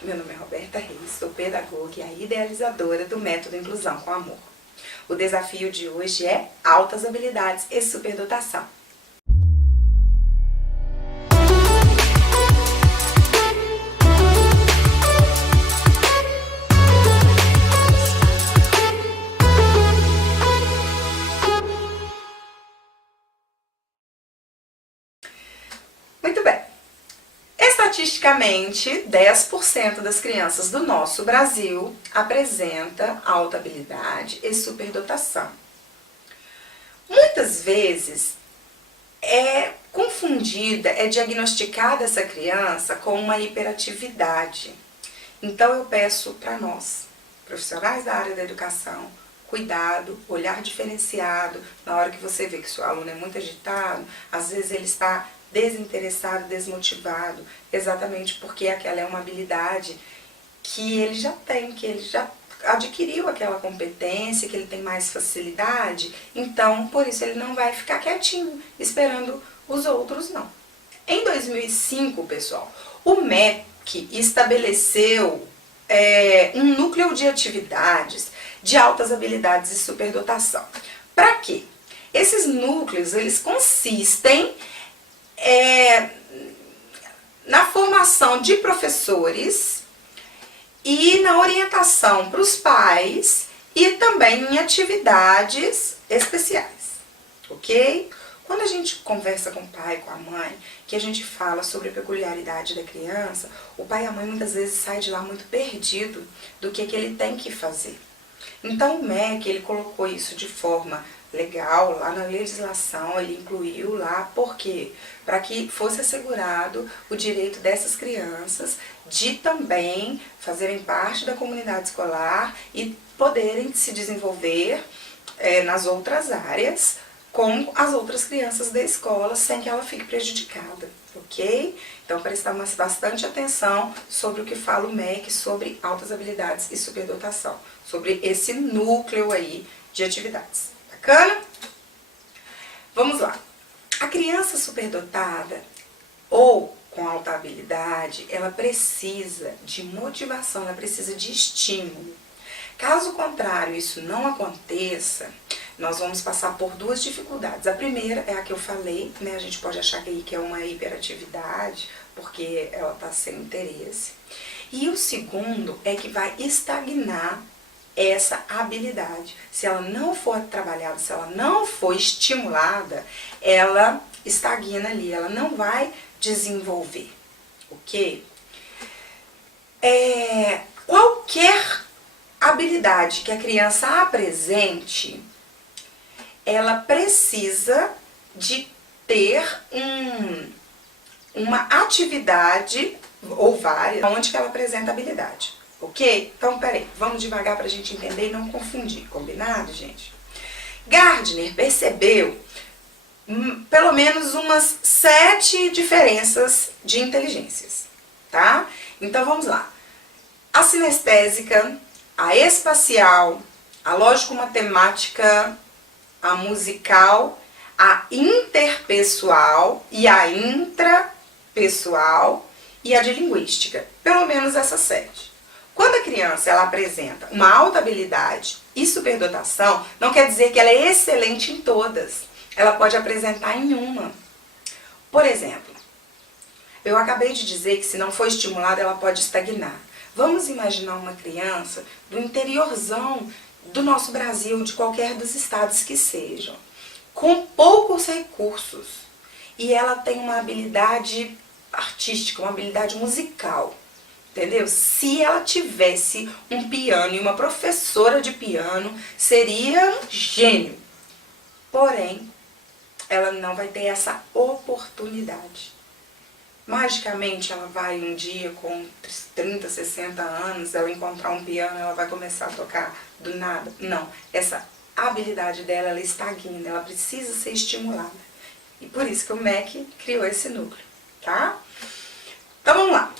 Meu nome é Roberta Reis, sou pedagoga e a idealizadora do Método Inclusão com Amor. O desafio de hoje é altas habilidades e superdotação. Muito bem. Estatisticamente, 10% das crianças do nosso Brasil apresenta alta habilidade e superdotação. Muitas vezes é confundida, é diagnosticada essa criança com uma hiperatividade. Então eu peço para nós, profissionais da área da educação, cuidado, olhar diferenciado na hora que você vê que seu aluno é muito agitado, às vezes ele está desinteressado, desmotivado, exatamente porque aquela é uma habilidade que ele já tem, que ele já adquiriu aquela competência, que ele tem mais facilidade, então por isso ele não vai ficar quietinho esperando os outros não. Em 2005, pessoal, o MEC estabeleceu um núcleo de atividades de altas habilidades e superdotação. Para quê? Esses núcleos, eles consistem na formação de professores e na orientação para os pais e também em atividades especiais, ok? Quando a gente conversa com o pai, com a mãe, que a gente fala sobre a peculiaridade da criança, o pai e a mãe muitas vezes saem de lá muito perdido do que ele tem que fazer. Então o MEC, ele colocou isso de forma legal, lá na legislação, ele incluiu lá, por quê? Para que fosse assegurado o direito dessas crianças de também fazerem parte da comunidade escolar e poderem se desenvolver nas outras áreas, como as outras crianças da escola, sem que ela fique prejudicada, ok? Então, prestar bastante atenção sobre o que fala o MEC sobre altas habilidades e superdotação, sobre esse núcleo aí de atividades. Bacana? Vamos lá. A criança superdotada ou com alta habilidade, ela precisa de motivação, ela precisa de estímulo. Caso contrário, isso não aconteça, nós vamos passar por duas dificuldades. A primeira é a que eu falei, né? A gente pode achar que é uma hiperatividade, porque ela está sem interesse. E o segundo é que vai estagnar essa habilidade. Se ela não for trabalhada, se ela não for estimulada, ela estagna ali, ela não vai desenvolver, ok? Qualquer habilidade que a criança apresente, ela precisa de ter uma atividade, ou várias, onde que ela apresenta habilidade, ok? Então, peraí, vamos devagar para a gente entender e não confundir, combinado, gente? Gardner percebeu pelo menos umas 7 diferenças de inteligências, tá? Então, vamos lá. A sinestésica, a espacial, a lógico-matemática, a musical, a interpessoal e a intrapessoal e a de linguística. Pelo menos essas 7. Quando a criança ela apresenta uma alta habilidade e superdotação, não quer dizer que ela é excelente em todas. Ela pode apresentar em uma. Por exemplo, eu acabei de dizer que se não for estimulada, ela pode estagnar. Vamos imaginar uma criança do interiorzão do nosso Brasil, de qualquer dos estados que sejam, com poucos recursos, e ela tem uma habilidade artística, uma habilidade musical, entendeu? Se ela tivesse um piano e uma professora de piano, seria um gênio. Porém, ela não vai ter essa oportunidade. Magicamente, ela vai um dia com 30, 60 anos, ela encontrar um piano, ela vai começar a tocar do nada. Não, essa habilidade dela, ela estagna, ela precisa ser estimulada. E por isso que o MEC criou esse núcleo, tá? Então, vamos lá.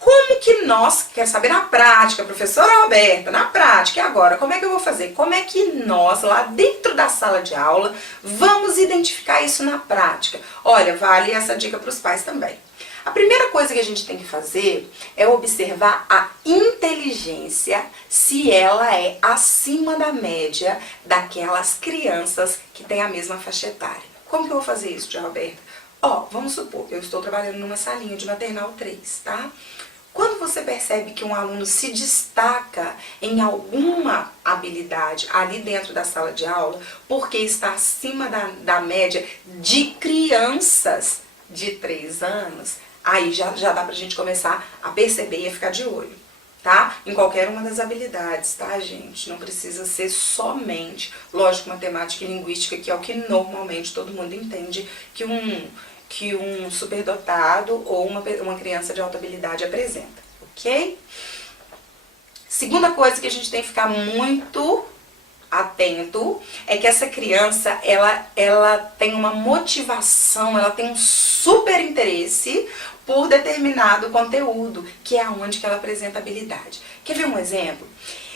Como que nós, quer saber na prática, professora Roberta, na prática, e agora, como é que eu vou fazer? Como é que nós, lá dentro da sala de aula, vamos identificar isso na prática? Olha, vale essa dica para os pais também. A primeira coisa que a gente tem que fazer é observar a inteligência, se ela é acima da média daquelas crianças que têm a mesma faixa etária. Como que eu vou fazer isso, tia Roberta? Ó, vamos supor que eu estou trabalhando numa salinha de maternal 3, tá? Quando você percebe que um aluno se destaca em alguma habilidade ali dentro da sala de aula, porque está acima da média de crianças de 3 anos, aí já dá pra gente começar a perceber e a ficar de olho, tá? Em qualquer uma das habilidades, tá, gente? Não precisa ser somente, lógico, matemática e linguística, que é o que normalmente todo mundo entende que um superdotado ou uma criança de alta habilidade apresenta, ok? Segunda coisa que a gente tem que ficar muito atento é que essa criança, ela tem uma motivação, ela tem um super interesse por determinado conteúdo, que é onde que ela apresenta habilidade. Quer ver um exemplo?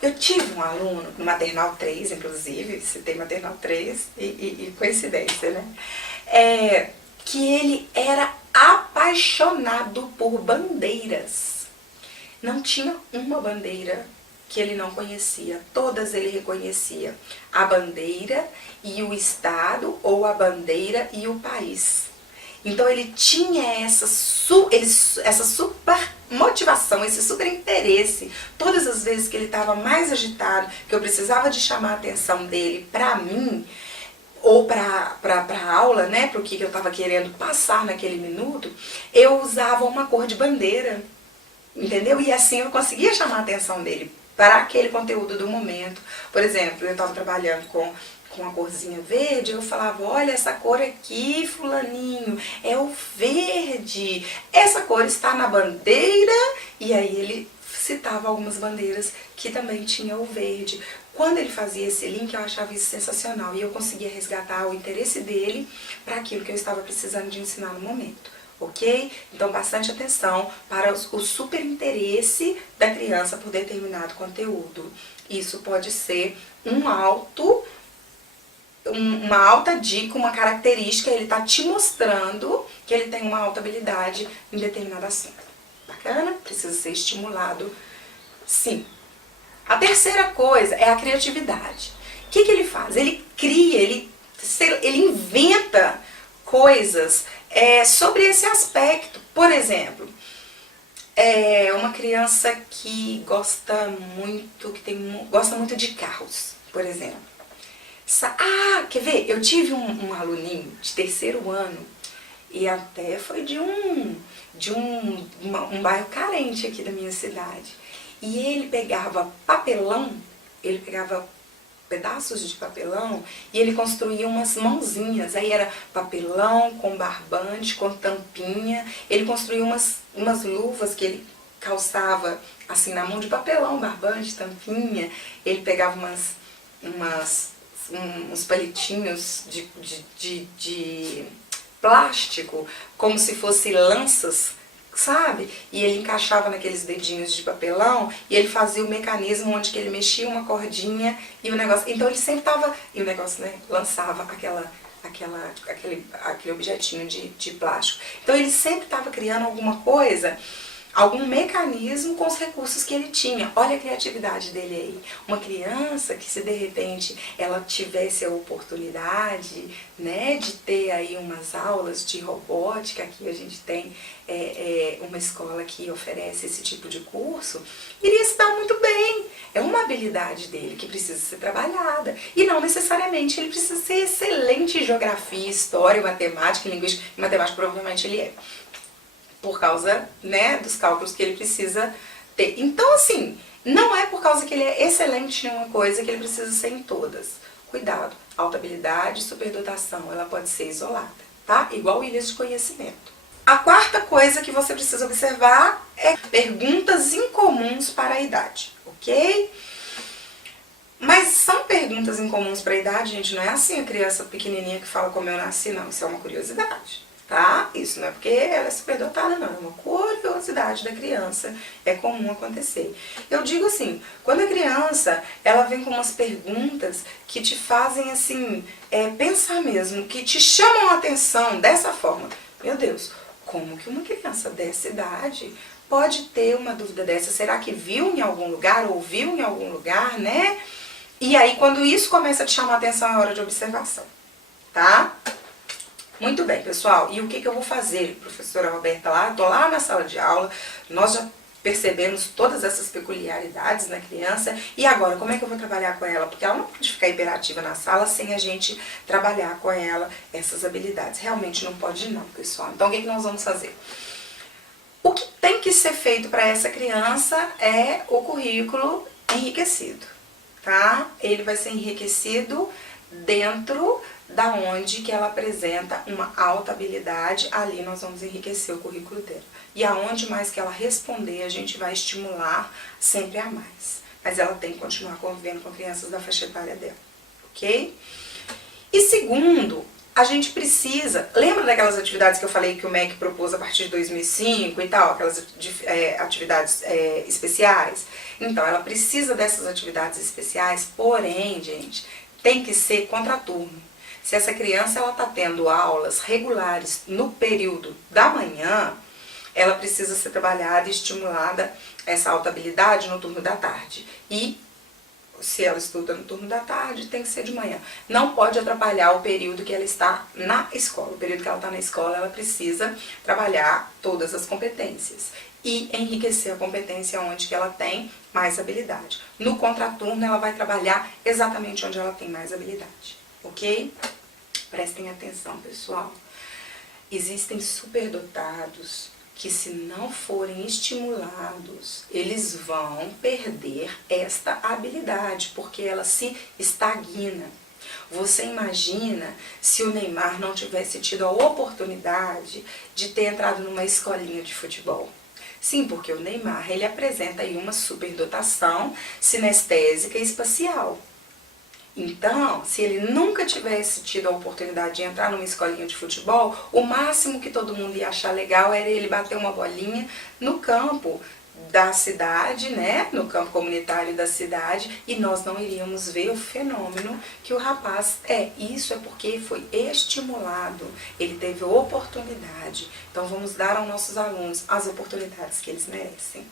Eu tive um aluno no maternal 3, inclusive, citei maternal 3 e coincidência, né? Que ele era apaixonado por bandeiras. Não tinha uma bandeira que ele não conhecia, todas ele reconhecia. A bandeira e o estado, ou a bandeira e o país. Então ele tinha essa super motivação, esse super interesse. Todas as vezes que ele estava mais agitado, que eu precisava de chamar a atenção dele para mim, ou para a aula, né, para o que eu estava querendo passar naquele minuto, eu usava uma cor de bandeira, entendeu? E assim eu conseguia chamar a atenção dele para aquele conteúdo do momento. Por exemplo, eu estava trabalhando com a corzinha verde, eu falava, olha, essa cor aqui, fulaninho, é o verde, essa cor está na bandeira, e aí ele citava algumas bandeiras que também tinham o verde. Quando ele fazia esse link, eu achava isso sensacional e eu conseguia resgatar o interesse dele para aquilo que eu estava precisando de ensinar no momento, ok? Então, bastante atenção para o super interesse da criança por determinado conteúdo. Isso pode ser uma alta dica, uma característica, ele está te mostrando que ele tem uma alta habilidade em determinado assunto. Bacana? Precisa ser estimulado, sim. A terceira coisa é a criatividade. O que ele faz? Ele cria, ele inventa coisas sobre esse aspecto. Por exemplo, uma criança que gosta muito de carros, por exemplo. Quer ver? Eu tive um aluninho de 3º ano e até foi de um bairro carente aqui da minha cidade. E ele pegava papelão, ele pegava pedaços de papelão e ele construía umas mãozinhas. Aí era papelão com barbante, com tampinha. Ele construía umas luvas que ele calçava assim na mão de papelão, barbante, tampinha. Ele pegava uns palitinhos de plástico, como se fossem lanças, sabe? E ele encaixava naqueles dedinhos de papelão e ele fazia o mecanismo onde que ele mexia uma cordinha e o negócio... Então ele sempre tava... E o negócio, né, lançava aquele objetinho de plástico. Então ele sempre estava criando alguma coisa, algum mecanismo com os recursos que ele tinha. Olha a criatividade dele aí. Uma criança que, se de repente ela tivesse a oportunidade, né, de ter aí umas aulas de robótica, aqui a gente tem uma escola que oferece esse tipo de curso, iria se dar muito bem. É uma habilidade dele que precisa ser trabalhada. E não necessariamente ele precisa ser excelente em geografia, história, matemática, linguística. Em matemática provavelmente ele é, por causa, né, dos cálculos que ele precisa ter. Então, assim, não é por causa que ele é excelente em uma coisa que ele precisa ser em todas. Cuidado, alta habilidade, superdotação, ela pode ser isolada, tá? Igual ilhas de conhecimento. A quarta coisa que você precisa observar é perguntas incomuns para a idade, ok? Mas são perguntas incomuns para a idade, gente, não é assim a criança pequenininha que fala como eu nasci, não. Isso é uma curiosidade. Tá? Isso não é porque ela é superdotada, não. É uma curiosidade da criança. É comum acontecer. Eu digo assim, quando a criança, ela vem com umas perguntas que te fazem, assim, pensar mesmo, que te chamam a atenção dessa forma. Meu Deus, como que uma criança dessa idade pode ter uma dúvida dessa? Será que viu em algum lugar, ouviu em algum lugar, né? E aí, quando isso começa a te chamar a atenção, é hora de observação, tá? Muito bem, pessoal. E o que eu vou fazer, professora Roberta? Tô lá na sala de aula, nós já percebemos todas essas peculiaridades na criança. E agora, como é que eu vou trabalhar com ela? Porque ela não pode ficar hiperativa na sala sem a gente trabalhar com ela essas habilidades. Realmente não pode não, pessoal. Então, o que nós vamos fazer? O que tem que ser feito para essa criança é o currículo enriquecido, tá? Ele vai ser enriquecido dentro da onde que ela apresenta uma alta habilidade, ali nós vamos enriquecer o currículo dela. E aonde mais que ela responder, a gente vai estimular sempre a mais. Mas ela tem que continuar convivendo com crianças da faixa etária dela, ok? E segundo, a gente precisa... Lembra daquelas atividades que eu falei que o MEC propôs a partir de 2005 e tal? Aquelas atividades especiais? Então, ela precisa dessas atividades especiais, porém, gente, tem que ser contraturno. Se essa criança está tendo aulas regulares no período da manhã, ela precisa ser trabalhada e estimulada essa alta habilidade no turno da tarde. E se ela estuda no turno da tarde, tem que ser de manhã. Não pode atrapalhar o período que ela está na escola. O período que ela está na escola, ela precisa trabalhar todas as competências e enriquecer a competência onde que ela tem mais habilidade. No contraturno, ela vai trabalhar exatamente onde ela tem mais habilidade, ok? Prestem atenção, pessoal. Existem superdotados que, se não forem estimulados, eles vão perder esta habilidade, porque ela se estagna. Você imagina se o Neymar não tivesse tido a oportunidade de ter entrado numa escolinha de futebol? Sim, porque o Neymar, ele apresenta aí uma superdotação sinestésica e espacial. Então, se ele nunca tivesse tido a oportunidade de entrar numa escolinha de futebol, o máximo que todo mundo ia achar legal era ele bater uma bolinha no campo da cidade, né, no campo comunitário da cidade, e nós não iríamos ver o fenômeno que o rapaz é. Isso é porque foi estimulado, ele teve oportunidade. Então, vamos dar aos nossos alunos as oportunidades que eles merecem.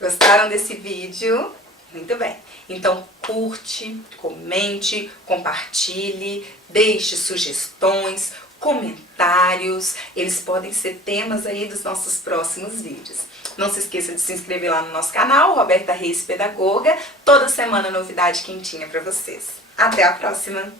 Gostaram desse vídeo? Muito bem. Então, curte, comente, compartilhe, deixe sugestões, comentários. Eles podem ser temas aí dos nossos próximos vídeos. Não se esqueça de se inscrever lá no nosso canal, Roberta Reis Pedagoga. Toda semana novidade quentinha para vocês. Até a próxima!